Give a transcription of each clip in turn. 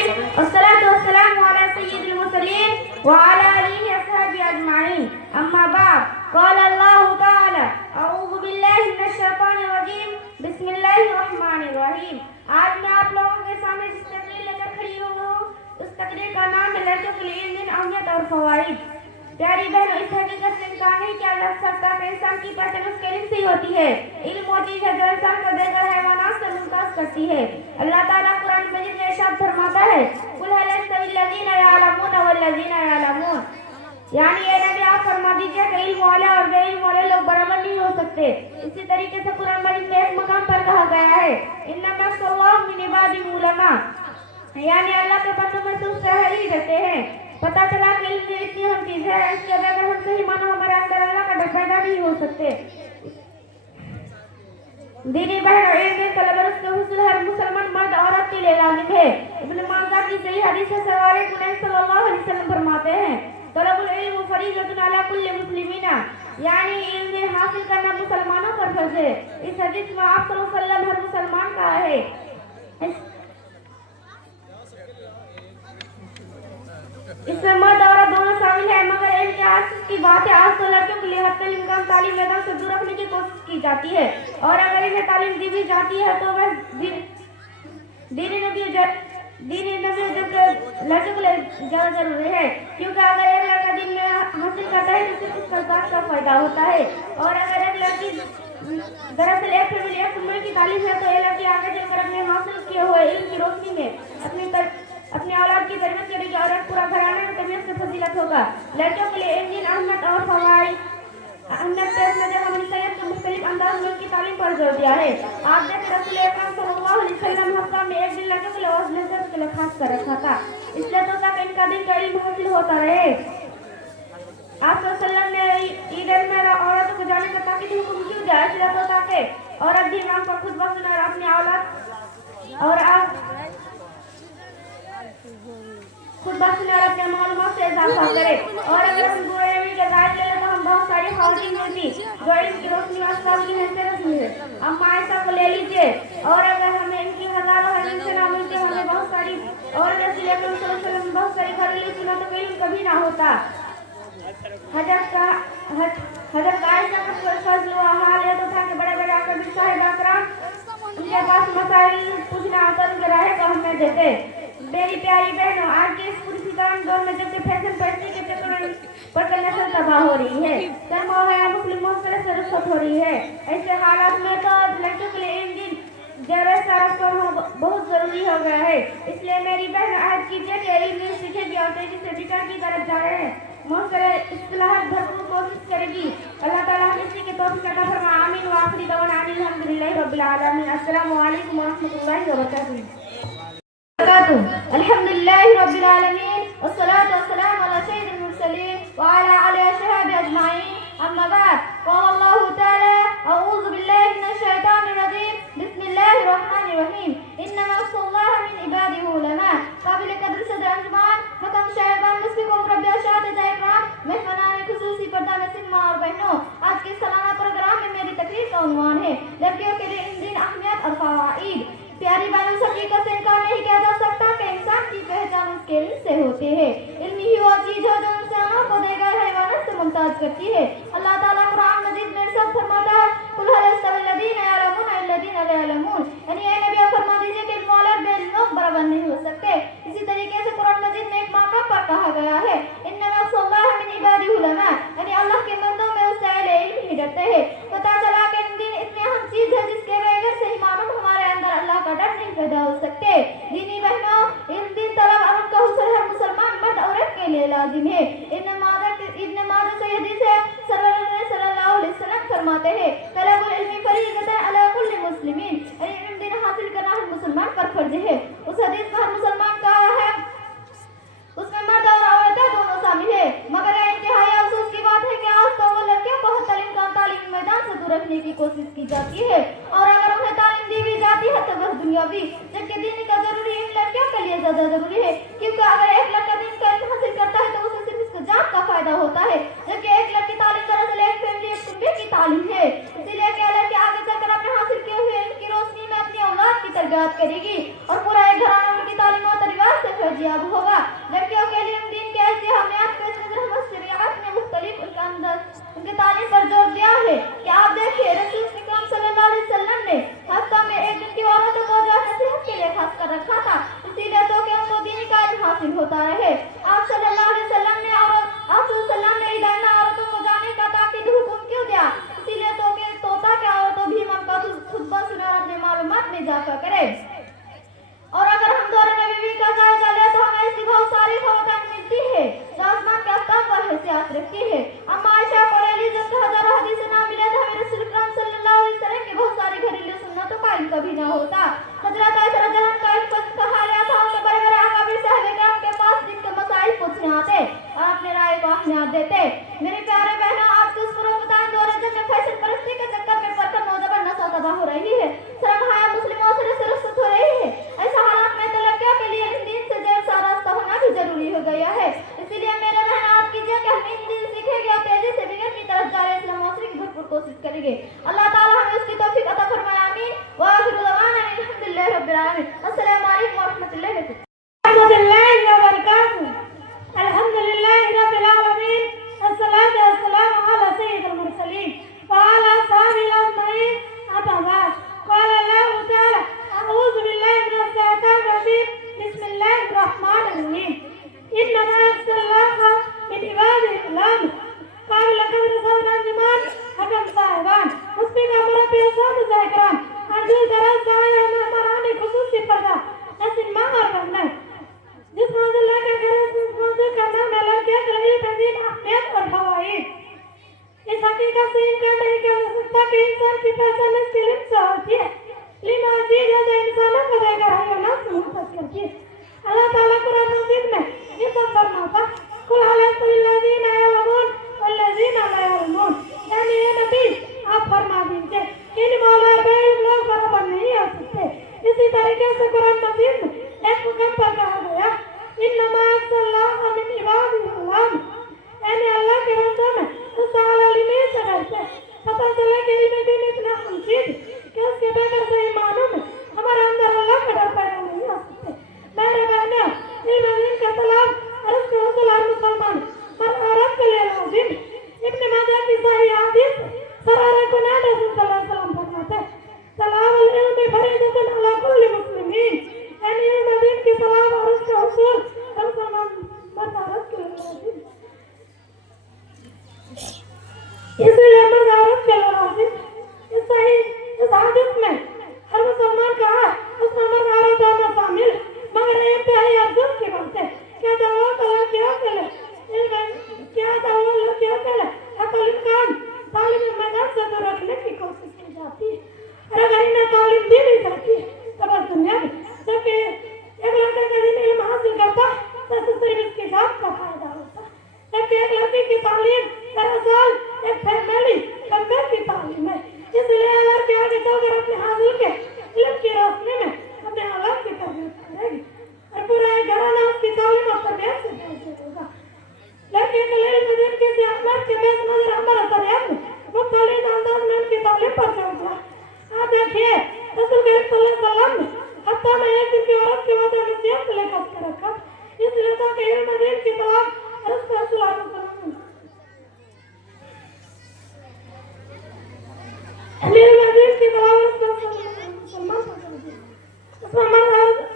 العالمين والصلاة والسلام على سيد المرسلين وعلى آله وصحبه أجمعين أما بعد قال الله تعالى أعوذ بالله من الشيطان الرجيم بسم الله الرحمن الرحيم آج میں آپ لوگوں کے سامنے جس تقریر لے کر کھڑی ہوں اس تقریر کا نام ہے لڑکیوں کے لیے علم اہمیت اور فوائد. پیاری بہنوں, اس حقیقت سے انکار نہیں کیا جا سکتا کہ انسان کی پہچان اس کے علم سے ہی ہوتی ہے. علم وہ چیز ہے جو انسان کو بے گھر حیوانات سے ممتاز کرتی ہے. اللہ تعالیٰ قرآن مجید میں ارشاد فرماتا ہے قل هل يستوي الذين يعلمون والذين يعلمون, یعنی اے نبی آپ فرما دیجئے کہ علم والے اور بے علم والے لوگ برابر نہیں ہو سکتے. اسی طریقے سے قرآن مجید میں ایک مقام پر کہا گیا ہے انما يخشى الله من عباده العلماء, یعنی اللہ کے بندوں میں سے اس سے ہی رہتے ہیں. پتہ چلا کہ علم اتنی اہم چیز ہے اس کے بغیر ہم صحیح معنوں ہمارے اندر اللہ کا ڈر پیدا نہیں ہو سکتے. دینی بہنوں, علم طلب اور اس کے حصول ہر مسلمان مرد عورت کے لیے لازم ہے. ابن ماجہ کی صحیح حدیث سے سوارے نبی صلی اللہ علیہ وسلم فرماتے ہیں طلب العلم فریضۃ علی کل مسلمین, یعنی علم حاصل کرنا مسلمانوں پر فرض ہے. اس حدیث میں آپ صلی اللہ علیہ وسلم ہر مسلمان کا ہے. اس میں مرد عورت دونوں شامل ہیں, مگر علم کے حاصل کی بات ہے آج تو لڑکیوں کے لیے حتی الامکان تعلیم میدان سے دور رکھنے کی کوشش کی جاتی ہے, اور اگر انہیں تعلیم دی بھی جاتی ہے تو وہ دینی نبی لڑکیوں کے لیے زیادہ ضروری ہے, کیونکہ اگر ایک لڑکا دین میں حاصل کرتا ہے تو صرف اس کا ذات کا فائدہ ہوتا ہے, اور اگر ایک لڑکی دراصل ایک فیملی ایک عمر کی تعلیم ہے تو یہ لڑکی آگے چل کر اپنے حاصل کیے ہوئے علم کی روشنی میں اپنی اولاد کی تربیت کرے گی اور پورا گھرانے میں تربیت سے فضیلت ہوگا. لڑکیوں کے لیے علم اہمیت اور فوائد اہمیت سے میں نے ہماری سید کے مختلف انداز میں ان کی تعلیم پر زور دیا ہے. آپ دیکھیں رسول اکرم صلی اللہ علیہ وسلم ہفتہ میں ایک دن لڑکیوں کے لیے اور لڑکیوں کے لیے خاص کر رکھا تھا, اس لیے تو تاکہ ان کا دین کا علم حاصل ہوتا رہے. آپ صلی اللہ علیہ وسلم نے عید میں عورتوں کو جانے کا تاکید حکم کیوں دیا, اس لیے تو تاکہ عورت بھی ایمان پر خود بسن اور اپنی اولاد اور خود بسنے اور اپنے معلومات سے اضافہ کرے. اور اگر ہم برے علم کے ذائق لے لیں تو ہم بہت ساری خواتین میں بھی جو علم کی روشنی میں اسباب کی حیثیت رکھتی ہے. اما عائشہ کو لے لیجیے, اور اگر ہمیں ان کی ہزاروں حدیث سے نہ ملتی ہمیں بہت ساری اور رسول اکرم صلی اللہ علیہ وسلم بہت ساری گھریلو سنتوں کا علم کبھی نہ ہوتا. حضرت عائشہ کا فضل و حال یہ تو تھا کہ بڑے بڑے آقا بھی صاحب اکرام ان کے پاس مسائل پوچھنا آتا ان کے راہ کو ہمیں دیتے. میری پیاری بہنوں, آج کے اس پرفتن دور میں جبکہ فیشن پرستی کے چکر پر نسل تباہ ہو رہی ہے, شرم و حیا مسلم معاشرے سے رخصت ہو رہی ہے, ایسے حالات میں تو لڑکیوں کے لیے علم دین جرس بہت ضروری ہو گیا ہے. اس لیے میری بہن عہد کیجیے کہ علم سیکھے گی اور تیزی سے بگاڑ کی طرف جا رہے ہیں. معاشرے اصلاحات بھرپور کوشش کرے گی. اللہ تعالیٰ ہم اسی کی توفیق عطا فرمائے. آمین وآخر دعوانا الحمدللہ رب العالمین. السلام علیکم ورحمۃ اللہ وبرکاتہ. الحمدللہ رب العالمین والصلاة والسلام على سید المرسلین وعلى آلہ وصحبہ اجمعین. اما بعد قال اللہ تعالی اعوذ باللہ من الشیطان الرجیم بسم اللہ الرحمن الرحیم انما یخشى اللہ من عباده العلماء. قابل قدر صدر انجمان حکم شاہبان مسلم مربی اساتذہ اکرام مہمانان خصوصی پردہ نصیب ماں اور بہنوں, آج کے سالانہ پروگرام میں میری تقریر کا عنوان ہے لڑکیوں کے لیے دین اہمیت اور فوائد. پیاری بہنوں, اس حقیقت سے انکار نہیں کیا جا سکتا کہ انسان کی پہچان اس کے علم سے ہوتی ہے. علم ہی وہ چیز ہے جو انسانوں کو دیگر حیوانات سے ممتاز کرتی ہے. اللہ تعالیٰ قرآن مجید میں ارشاد فرماتا ہے قل هل يستوي الذين يعلمون والذين لا يعلمون, یعنی اے نبی آپ فرما دیجیے کہ علم والے اور بے علم لوگ برابر نہیں ہو سکتے. اسی طریقے سے قرآن مجید میں ایک مقام پر کہا گیا ہے انما يخشى الله من عباده العلماء, یعنی اللہ کے بندوں میں اس سے اہل علم ہی ڈرتے ہیں. پتہ چلا کہ دین اتنی اہم چیز ہے جس کے بغیر صحیح معنوں ہمارے اندر اللہ کا ڈر نہیں پیدا ہو سکتے. دینی بہنوں, علم دین طلب اور ان کا حصول ہر مسلمان مرد عورت کے لیے لازم ہے. ابن ماجہ سے حدیث ہے سرور صلی اللہ علیہ وسلم فرماتے ہیں طلب العلم فریضۃ علی کل مسلمین, یعنی علم دین حاصل کرنا ہر مسلمان پر فرض ہے. اس حدیث میں ہر مسلمان کا ہے اس میں مرد اور عورتیں دونوں شامل ہے, مگر انتہائی افسوس کی بات ہے کہ آج تو وہ لڑکیوں کو حتی الامکان تعلیم میدان سے دور رکھنے کی کوشش کی جاتی ہے, اور اگر انہیں تعلیم دی بھی جاتی ہے تو بس دنیاوی, جبکہ دین کا ضروری علم لڑکیوں کے لیے زیادہ ضروری ہے, کیونکہ اگر ایک لڑکا دین کا علم حاصل کرتا ہے تو اسے صرف اس ذات کا فائدہ ہوتا ہے, جبکہ ایک لڑکی تعلیم دراصل ایک فیملی ایک کنبے کی تعلیم ہے. اسی لیے کہ لڑکی آگے چل کر اپنے حاصل کیے ہوئے علم کی روشنی میں اپنی اولاد کی تربیت کرے گی اور پورا ایک گھرانہ ان کی تعلیم و تربیت سے دستیاب ہوگا۔ لڑکیوں کے لیے دین کے ایسی اہمیت کو اس نظر ہم شریعت نے مختلف ان کے تعلیم پر زور دیا ہے کہ آپ دیکھیے رسول اکرم صلی اللہ علیہ وسلم نے ہفتہ میں ایک دن کی عورتوں کو جو نصیحت کے لیے خاص کر رکھا تھا، اسی لیے تو کہ ان کو دینی تعلیم حاصل ہوتا رہے۔ آپ صلی اللہ علیہ وسلم نے ہدایت عورتوں کو جانے کا تاکید حکم کیوں دیا؟ اسی لیے تو کہ تاکہ عورتوں بھی من کا خطبہ سنے اور اپنے معلومات میں اضافہ کرے۔ اور اگر ہم دور نبوی کا جائزہ لیں تو ہمیں ایسی بہت ساری خواتین ملتی ہے جو آسمان کے آفتاب پر حیثیت رکھتی ہے۔ اما عائشہ کو لے لیجیے کہ ہزاروں حدیث نہ ملے تو ہمیں رسول اکرم صلی اللہ علیہ وسلم کی بہت ساری گھریلو سنتوں کا علم کبھی نہ ہوتا۔ حضرت عائشہ رضی اللہ عنہا کا ایک وقت کہا گیا تھا ان کے بڑے بڑے اکابر صحابہ کرام کے پاس دین کے مسائل پوچھنے آتے اور اپنے رائے کو اہمیت دیتے۔ میرے پیارے بہنوں، آج کے اس بتائیں دور جنگ میں فیشن پرستی کے چکر میں پڑ کر نوجوان نسل تباہ ہو رہی ہے، سرمایہ مسلم معاشرے سے رخصت ہو رہی ہے۔ ایسا حالات میں ترقیوں کے لیے ان دین سے ڈھیر سا راستہ ہونا بھی ضروری ہو گیا ہے۔ اسی لیے میرے بہن آپ کیجیے کہ ہم ان دین سیکھیں گے اور تیزی سے بگڑ کی طرف جا رہے اسلام معاشرے کی بھرپور کوشش کریں گے۔ اللہ تعالیٰ ہمیں اس کی توفیق عطا فرمائے، آمین۔ وآخر دعوانا الحمدللہ رب العالمین۔ السلام علیکم ورحمۃ اللہ وبرکاتہ۔ الحمدللہ رب العالمین، الصلاۃ والسلام علی سید المرسلین وعلی اصحابہ اجمعین، اما بعد۔ قال اللہ تعالی اعوذ باللہ من الشیطان الرجیم، بسم اللہ الرحمن الرحیم۔ انما یخشی اللہ من عبادہ العلماء۔ قابل قدر صدر انجمان، حکم صاحبان، مصفیقہ مربی اساتذہ اکرام، عزیز دراز دعائے مہمانان خصوصی پردہ، نسل ماں اور بہنیں، جس موضوع اللہ کے گھر اس موضوع کا نام ہے لڑکیوں کے لیے عظیم اہمیت اور فوائد۔ اس حقیقت سے انکار نہیں کیا جا سکتا کہ انسان کی پہچان اس کے علم سے ہوتی ہے۔ علم عزیز جیسے انسانوں کو دے کر حی اللہ سے منتصر کرتی ہے۔ اللہ تعالیٰ قرآن مجید میں یہ سب فرماتا قل هل يستوي الذين يعلمون والذين لا يعلمون، یعنی اے نبی آپ فرما دیجئے علم والا اور بے علم لوگ برابر نہیں ہو سکتے۔ اسی طریقے سے قرآن مجید میں ایک مقام پر کہا گیا انما یخشی اللہ من عبادہ العلماء، یعنی اللہ کے بندوں میں اس اعلیٰ علم سے ڈرتے۔ پتہ چلا کہ علم دین اتنا اہم چیز کہ اس کے بغیر صحیح معنوں میں ہمارے اندر اللہ کا ڈر پیدا نہیں ہو سکتے۔ میرے بہنوں، علم دین کا طلب اور اس کے حصول ہر مسلمان مرد عورت کے لیے لازم۔ ابن ماجہ کی صحیح حدیث سرور کنان رسول صلی اللہ علیہ وسلم فرماتے ہیں طلب العلم فریضۃ علی کل مسلمین، یعنی علم دین کی طلب اور اس کے حصول ہر مسلمان مرد عورت کے لیے لازم۔ اسی لیے مرد عورت کے لیے لازم۔ اس حدیث میں ہر مسلمان کا ہے، اس میں مرد عورت دونوں شامل، مگر انتہائی افضل کی بات ہے کیا دعویٰ لڑکیوں کے لیے حق الامکان تعلیم میدان سے دور رکھنے کی کوشش کی جاتی ہے، اور اگر انہیں تعلیم دی نہیں جاتی ہے تو بس دنیا میں جبکہ ایک لڑکے کا دین علم حاصل کرتا ہے تو صرف اس کی ذات کا فائدہ ہوتا ہے، جبکہ ایک لڑکی کی تعلیم دراصل ایک فیملی ممبر کی تعلیم ہے۔ اس لیے اگر کہ آگے چل کر اپنے حاصل کے علم کی روشنی میں اپنے اولاد کی تربیت کرے گی اور پورا ایک گھرانہ اس کی تعلیم اور تربیت سے محفوظ ہوگا۔ لڑکی کے لیے علم دین کی اہمیت کے بیس نظر ہمارا شریعت میں مختلف انداز میں ان کی تعلیم پر زور دیا۔ آپ دیکھیے رسول کریم صلی اللہ علیہ وسلم نے ہفتہ میں ایک دن کی عورت کے وجہ نصیحت کے لیے خاص کر رکھا، اس لیے تھا کہ علم دین کی طلب اور اس کا حصول ہر مسلمان علم دین کی طلب اور اس کا حصول مسلمان کو ضروری ہے۔ اس میں مرد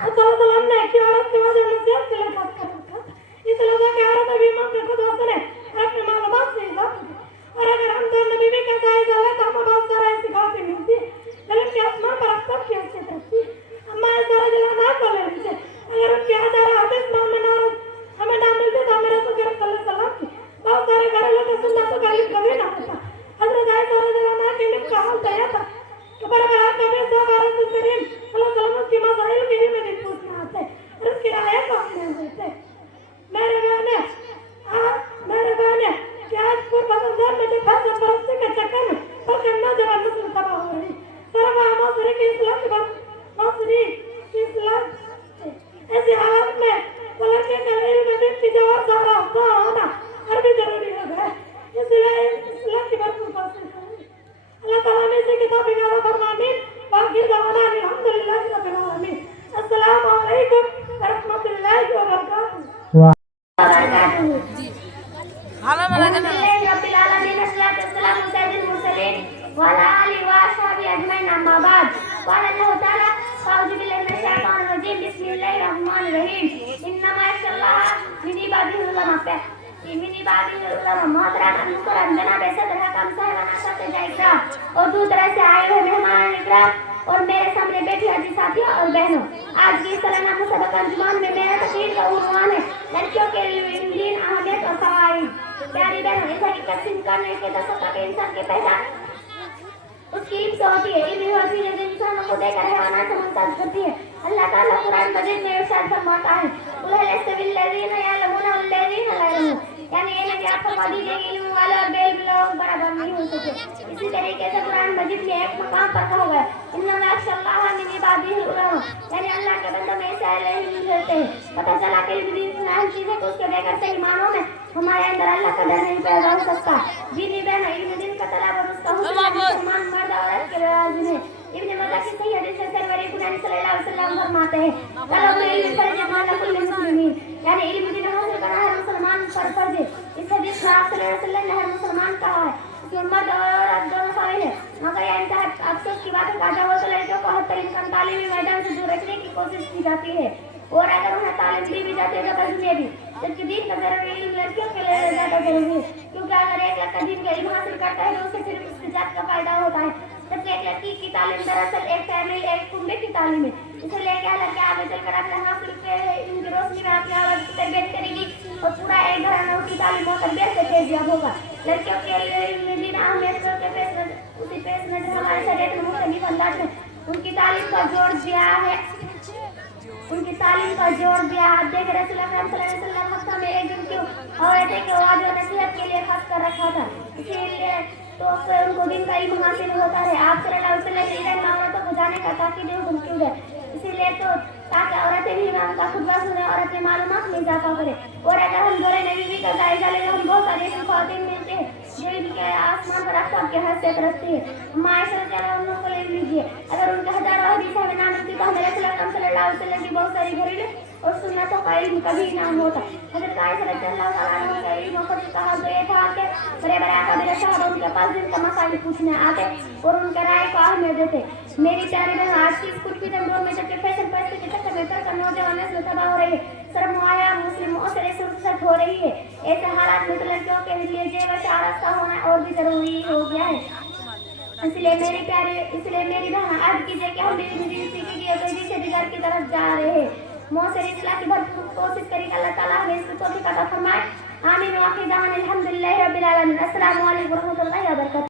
صلی اللہ علیہ وسلم نے ایک عورت کے وجہ نصیحت کے لیے خاص کر رکھا تھا، اس لیے تھا کہ عورت ابھی ایمان کے خود حاصل ہے اور اپنی معلومات سے اضافہ کرے۔ اور اگر ہم دور نبی کا جائزہ لیں تو ہمیں بہت سارا ایسی باتیں ملتی ہے لیکن کے آسمان پر اکثر کی حیثیت رکھتی ہے۔ اما عائشہ رضی اللہ عنہا کو لے لیجیے، اگر ان کی ہزاروں حدیث ہمیں نہ ملتی تو ہمیں رسول کریم صلی اللہ علیہ وسلم کی بہت سارے گھریلو کی سنتوں کا علم کبھی نہ ہوتا۔ حضرت عائشہ رضی اللہ عنہا کے علم کا حال تو یہ تھا کہ برابر آقا صاحب رسول کریم صلی اللہ علیہ وسلم کی مسائل کے علم دین پوچھنے آتے اور اس کی رائے کو اپنے دیتے۔ میرے بہنیں کہ آج پور پاکستان میں جو فیشن پرستی کے چکر میں بلکہ نوجوان نسل تباہ ہو رہی سرمایہ معاشرے کی اصلاح ایسی حالت میں وہ لڑکے کا علم دین کی جو اور سارا ہونا اور بھی ضروری ہو گیا، اس لیے اصلاح کی بھرپور کوشش کریں۔ اللہ تعالیٰ نے اسی کتاب عطا فرمائے، باقی دعوانا الحمدللہ رب العالمین۔ السلام Alhamdulillahi Rabbil Alamin, wassalatu wassalamu ala sayyidil mursalin wa ala alihi wa ashabihi ajma'in, amma ba'd. Qala Allahu ta'ala, a'udhu billahi minash shaitanir rajim, bismillahir rahmanir rahim. Innama yakhshallaha min ibadihi ulama. من عباده العلماء محترم المکرم جناب صدر حکم صاحبان اساتذہ اکرام اور دور دراز سے آئے ہوئے مہمان اکرام اور میرے سامنے بیٹھے عزیز ساتھیوں اور بہنوں، آج کی سالانہ مسابقہ انجمن میں میرا تقریر کا عنوان ہے لڑکیوں کے دین، اہمیت اور فوائد۔ پیاری بہنوں، اس حقیقت سے کرنے کے تصور کے انسان کی پہچان اس کی علم سے ہوتی ہے۔ علم ہوتی ہے جو انسانوں کو دے کر حیوانات سے ممتاز کرتی ہے۔ اللہ تعالیٰ قرآن مجید میں ارشاد فرماتا ہے قُلْ هَلْ يَسْتَوِي الَّذِينَ يَعْلَمُونَ وَالَّذِينَ لَا يَعْلَمُونَ، یعنی یہ نہیں کہ آپ فرما دیجیے کہ علم والے اور بے علم لوگ برابر نہیں ہو سکے۔ اسی طریقے سے قرآن مجید میں ایک مقام پر کہا گیا اِنَّمَا يَخْشَى اللَّهَ مِنْ عِبَادِهِ الْعُلَمَاءُ، یعنی اللہ کے بندوں میں ایسے علم رہتے ہیں۔ پتہ چلا کہ علم دین میں اہم چیز ہے کہ اس کے بغیر صحیح معنوں میں ہمارے اندر اللہ کا ڈر نہیں پیدا ہو سکتا۔ دینی بہن، علم دین کا طلب اور اس کا حصول مسلمان مرد اور عورت کے لازم ہے۔ ابن ماجہ کی صحیح حدیث سے سرور کائنات صلی اللہ علیہ وسلم فرماتے ہیں طلب العلم فرض علی کل مسلمین، یعنی علم دین حاصل کرنا ہر مسلمان پر فرض ہے۔ اس حدیث میں آپ صلی اللہ علیہ وسلم نے ہر مسلمان کہا ہے، اس میں مرد اور عورت دونوں فاعل ہیں۔ مگر یہ انتہائی افسوس کی بات ہے کہ آج تو لڑکیوں کو حتی امکان تعلیمی میدان سے دور رکھنے کی کوشش کی جاتی ہے، اور اگر انہیں تعلیم دی بھی جاتی ہے تو قسم یہ بھی جبکہ دین کا ضروری علم لڑکیوں کے لیے زیادہ ضروری ہے، کیونکہ اگر ایک لڑکا دین کا علم حاصل کرتا ہے تو اسے صرف اس کی ذات کا فائدہ ہوتا ہے، جبکہ ایک لڑکی کی تعلیم دراصل ایک فیملی، ایک کنبے کی تعلیم ہے۔ اس لیے کہ لڑکیاں آگے چل کر اپنے حاصل کے علم کی روشنی میں اپنی اولاد کی تربیت کرے گی اور پورا ایک گھرانہ اس کی تعلیم و تربیت سے فیضیاب ہوگا۔ لڑکیوں کے علم دین اہمیت کے اسی پیش نظر ہمارے شریعت میں مختلف انداز میں ان کی تعلیم پر زور دیا ہے، ان کی تعلیم پر زور دیا۔ آپ دیکھ رسول اللہ صلی اللہ علیہ وسلم ہفتہ میں ایک دن کیوں عورتیں کے وعد و نصیحت کے لیے خاص کر رکھا تھا، اسی لیے تو پھر ان کو دین کا علم حاصل ہوتا ہے۔ آپ صلی اللہ علیہ وسلم نے عورتوں کو جانے کا تاکید حکم کیوں ہے، اسی لیے تو تاکہ عورتیں بھی امام کا خطبہ سنیں اور اپنی معلومات میں اضافہ کریں۔ اور اگر ہم دور نبی کا جائزہ لیں تو ہم بہت ساری ایسی خواتین ملتے ہیں جو ان کے آسمان پر افتاب کی حیثیت رکھتی ہے۔ عائشہ رضی اللہ عنہ کو لے لیجیے، اگر ان کے ہزاروں حدیث ہمیں نہ ملتی تو ہمیں رسول اللہ صلی اللہ علیہ وسلم کی بہت ساری گھریلو اور سنتوں کا علم کبھی نہ ہوتا۔ حضرت عائشہ رضی اللہ عنہ کا علم و خود کہا تو یہ تھا کہ بڑے بڑے اکابر صحابہ ان کے پاس دین کا مسائل پوچھنے آتے اور ان کے رائے کو اہمیت دیتے۔ میری پیاری بہن، آج کی اسکول کی دور میں جبکہ فیشن پرستی کے چکر میں کر نوجوان نسل تباہ ہو رہی ہے، سرمایہ مسلم معاشرے سے رخصت ہو رہی ہے، ایسے حالات میں تو لڑکیوں کے لیے زیور شہرت کا ہونا اور بھی ضروری ہو گیا ہے۔ اس لیے میری بہن عرض کیجیے کہ ہم بھی سیکھیں گے اور تیزی سے دیگر کی طرف جا رہے ہیں۔ معاشرے اصلاح کی بھرپور کوشش کریں کہ اللہ تعالیٰ ہمیں اس کو توفیق عطا فرمائے۔ آمین و آخر دعوانا الحمدللہ رب العالمین۔ السلام علیکم و رحمۃ اللہ وبرکاتہ۔